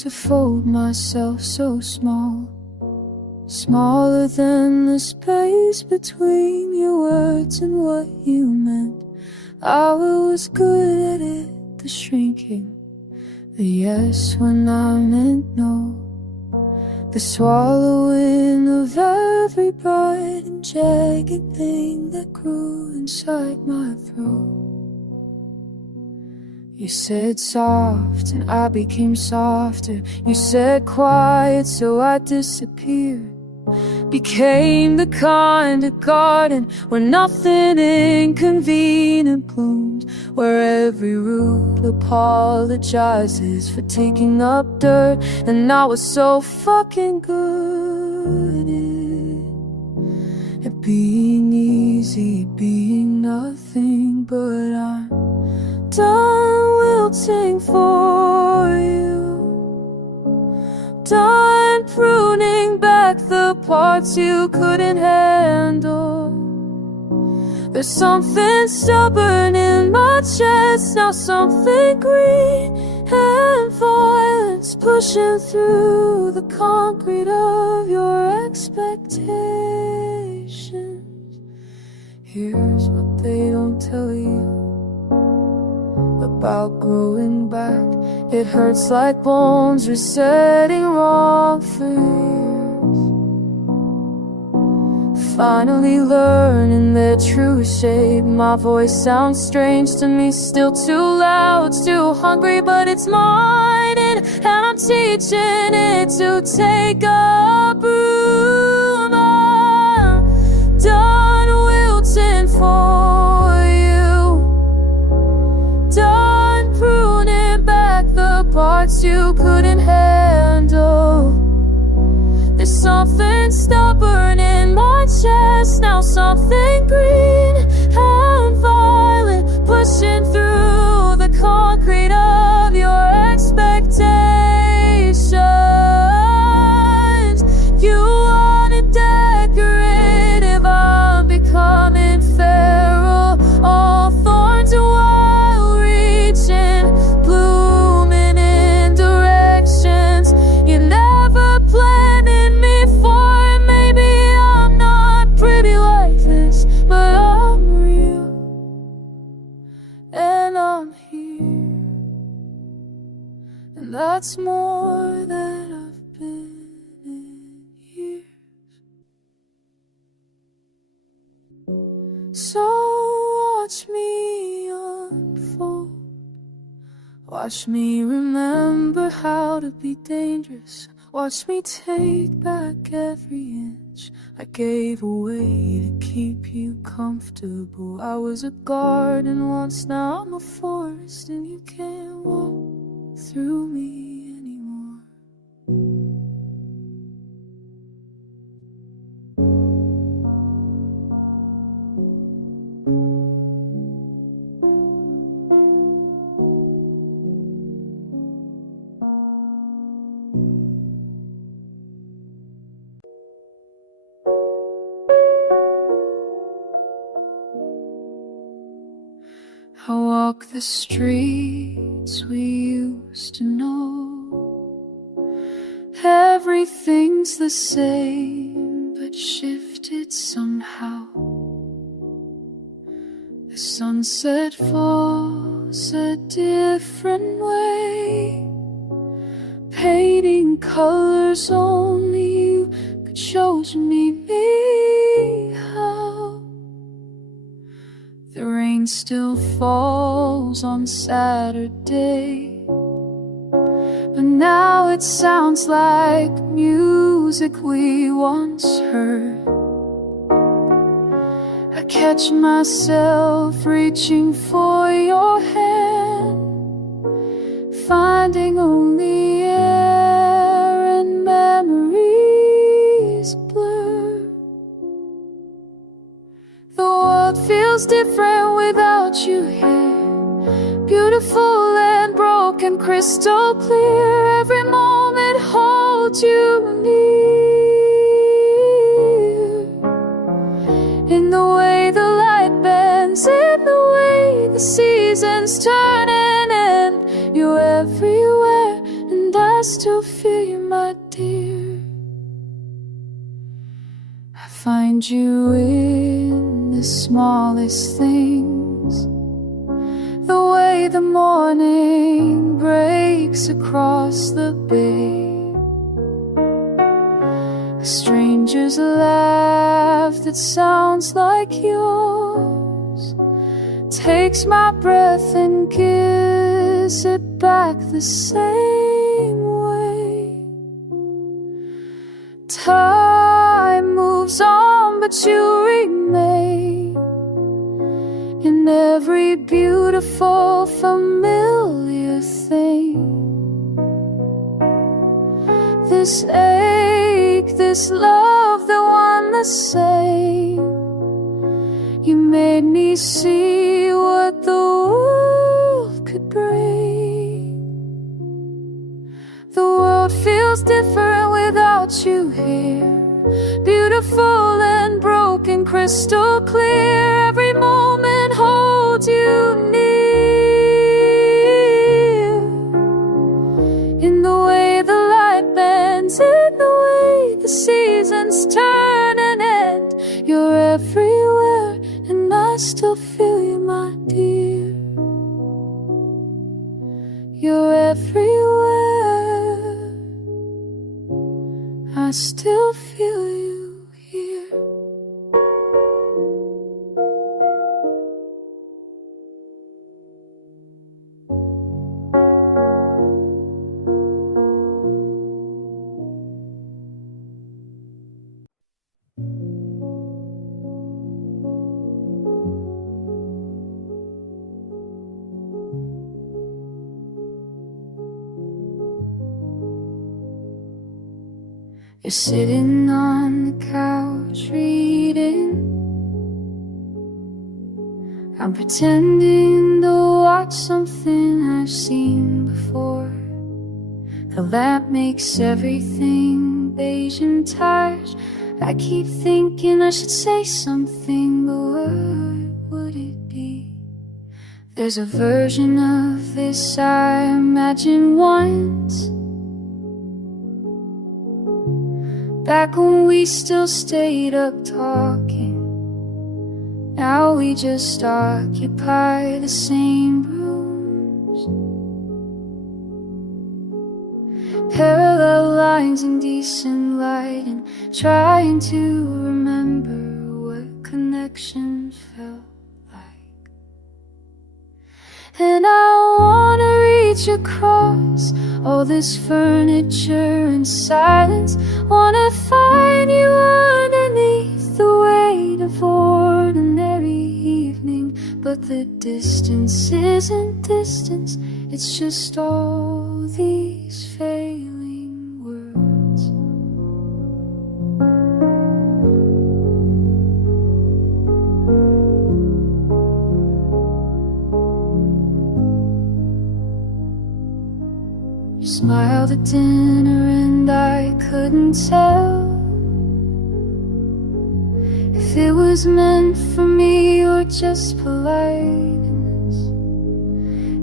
to fold myself so small, smaller than the space between your words and what you meant. I was good at it, the shrinking, the yes when I meant no, the swallowing of every bright and jagged thing that grew inside my throat. You said soft and I became softer. You said quiet so I disappeared. Became the kind of garden where nothing inconvenient blooms, where every root apologizes for taking up dirt. And I was so fucking good at being easy, being nothing, but I'm done wilting for you, done pruning back the parts you couldn't handle. There's something stubborn in my chest now, something green and violence pushing through the concrete of your expectations. Here's what they don't tell you about growing back. It hurts like bones resetting wrong for years, finally learning their true shape. My voice sounds strange to me, still too loud, still hungry, but it's mine, and I'm teaching it to take up room. I'm done wilting for you, done pruning back the parts you couldn't handle. There's something stubborn in my chest now, something green and violent pushing through the concrete of your expectations. You wanted decorative, I'm becoming feral, all thorns and wild reaching, blooming in directions you never planned me for. Maybe I'm not pretty like this, but I'm real, and I'm here, and that's more than I've been in years. So watch me unfold, watch me remember how to be dangerous. Watch me take back every inch I gave away to keep you comfortable. I was a garden once, now I'm a forest, and you can't walk through me anymore. I walk the streets we used to know. Everything's the same, but shifted somehow. The sunset falls a different way, painting colors only you could show me how. The rain still falls on Saturday, but now it sounds like music we once heard. I catch myself reaching for your hand, finding only air and memories blur. The world feels different without you here, beautiful and broken, crystal clear. Every moment holds you near, in the way the light bends, in the way the seasons turn and end. You're everywhere, and I I still feel you, my dear. I find you in the smallest things, the way the morning breaks across the bay, a stranger's laugh that sounds like yours, takes my breath and gives it back the same way. Time moves on, but you remain in every beautiful, familiar thing. This ache, this love, they're one the same. You made me see what the world could bring. The world feels different without you here. Beautiful and broken, crystal clear. Every moment holds you near. In the way the light bends, in the way the seasons turn and end, you're everywhere, and I still feel you, my dear. You're everywhere, I still feel you here. You're sitting on the couch reading. I'm pretending to watch something I've seen before. The lamp makes everything beige and tired. I keep thinking I should say something, but what would it be? There's a version of this I imagined once, back when we still stayed up talking. Now we just occupy the same rooms. Parallel lines in decent light, and trying to remember what connection felt like. And I wanna reach across all this furniture and silence. Wanna find you underneath the weight of ordinary evening. But the distance isn't distance, it's just all these failing words. You smiled at dinner and I couldn't tell if it was meant for me or just politeness.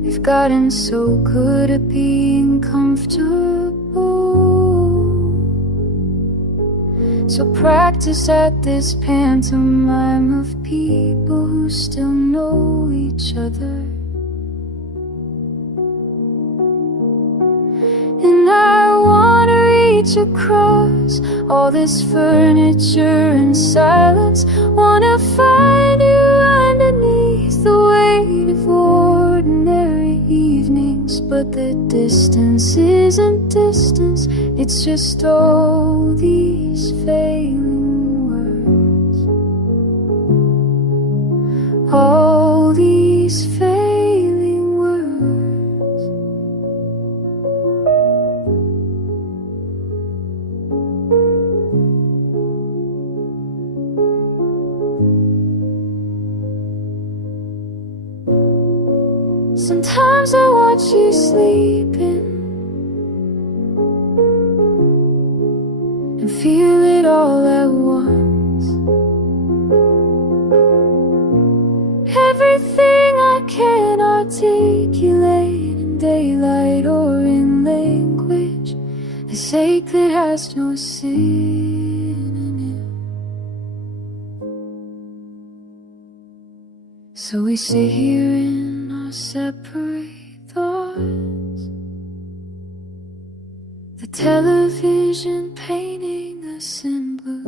We've gotten so good at being comfortable, so practiced at this pantomime of people who still know each other. And I wanna reach across all this furniture and silence. Wanna find you underneath the weight of ordinary evenings. But the distance isn't distance, it's just all these failing words. All these failing words. Sometimes I watch you sleeping and feel it all at once. Everything I can articulate in daylight or in language, sake that has no sin in it. So we sit here in our separate thoughts, the television painting us in blue,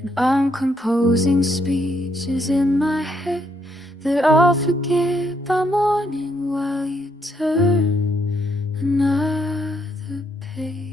and I'm composing speeches in my head that I'll forget by morning while you turn another page.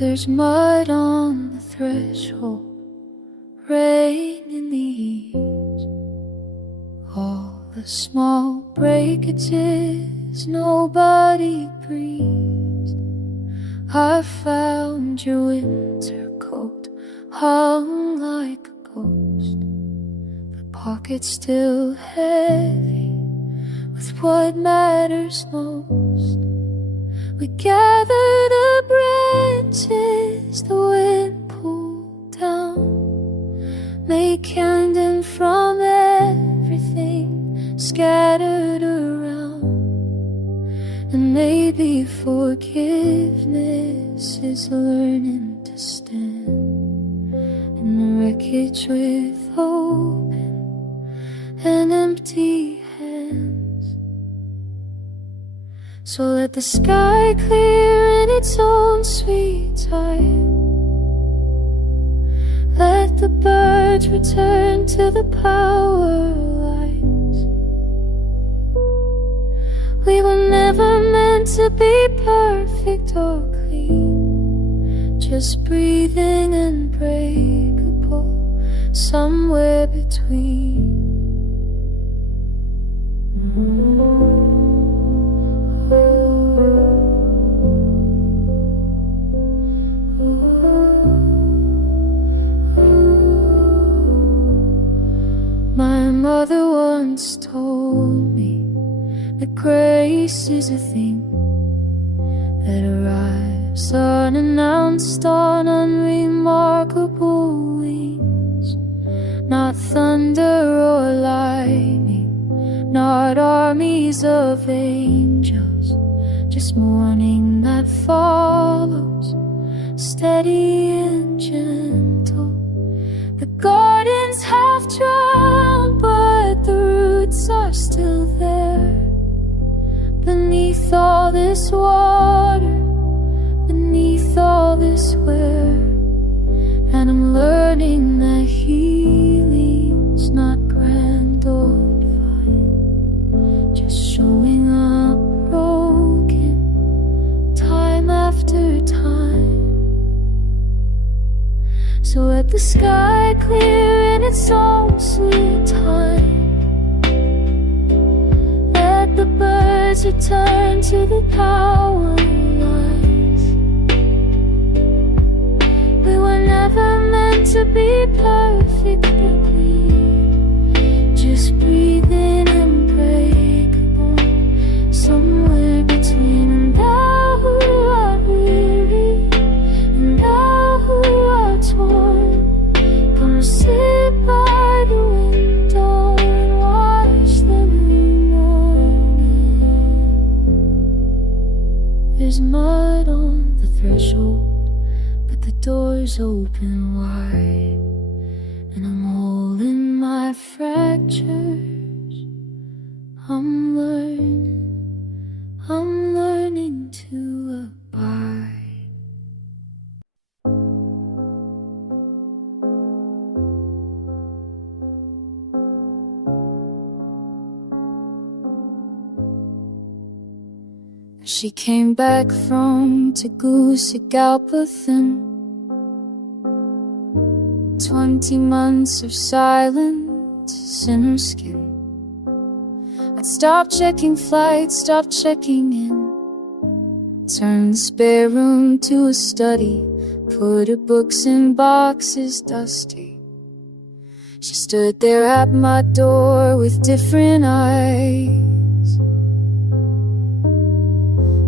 There's mud on the threshold, rain in the east, all the small breakages, nobody breathes. I found your winter coat hung like a ghost, the pocket still heavy with what matters most. We gather the branches the wind pulled down, make candy from everything scattered around. maybe forgiveness is learning to stand in the wreckage with open and empty hands. So let the sky clear in its own sweet time. Let the birds return to the power lines. We were never meant to be perfect or clean, just breathing and breakable, somewhere between. My mother once told me that grace is a thing that arrives unannounced on unremarkable wings. Not thunder or lightning, not armies of angels, just morning that follows, steady and gentle. The gardens have drowned, but the roots are still there. Beneath all this water, beneath all this wear. And I'm learning that healing's not grand or divine, just showing up broken, time after time. So let the sky clear in its own sweet time. Let the birds return to the power lines. We were never meant to be perfect or clean, just breathing and breakable, somewhere between. And now who are weary, and now who are torn, gonna sit by the window and watch them morning. There's mud on the threshold, but the door's open wide, and I'm holding my fractures. I'm learning to abide. She came back from Tegucigalpa-thin, 20 months of silence in her skin. I'd stop checking flights, stop checking in, turn the spare room to a study, put her books in boxes dusty. She stood there at my door with different eyes.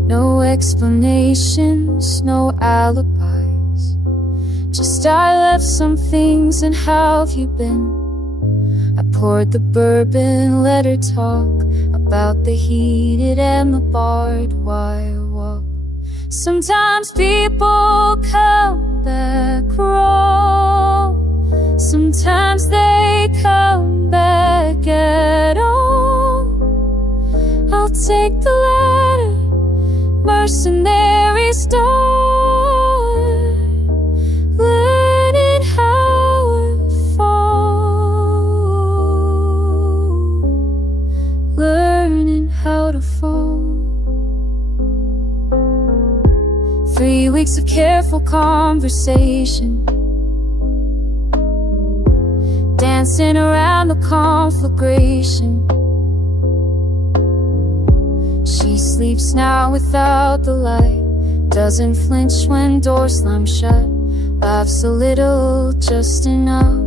No explanations, no alibis, just I left some things and how have you been? I poured the bourbon, let her talk about the heated and the barbed wire walk. Sometimes people come back wrong, sometimes they come back at all. I'll take the latter, mercenary start, learning how to fall, learning how to fall. 3 weeks of careful conversation, dancing around the conflagration. She sleeps now without the light, doesn't flinch when doors slam shut, laughs a little, just enough.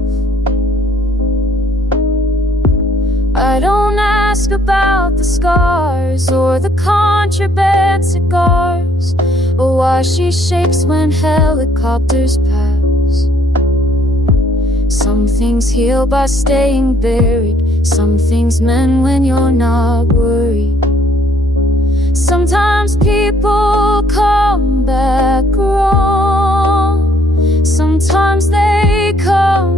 I don't ask about the scars or the contraband cigars, or why she shakes when helicopters pass. Some things heal by staying buried, some things mend when you're not worried. Sometimes people look wrong. Sometimes they come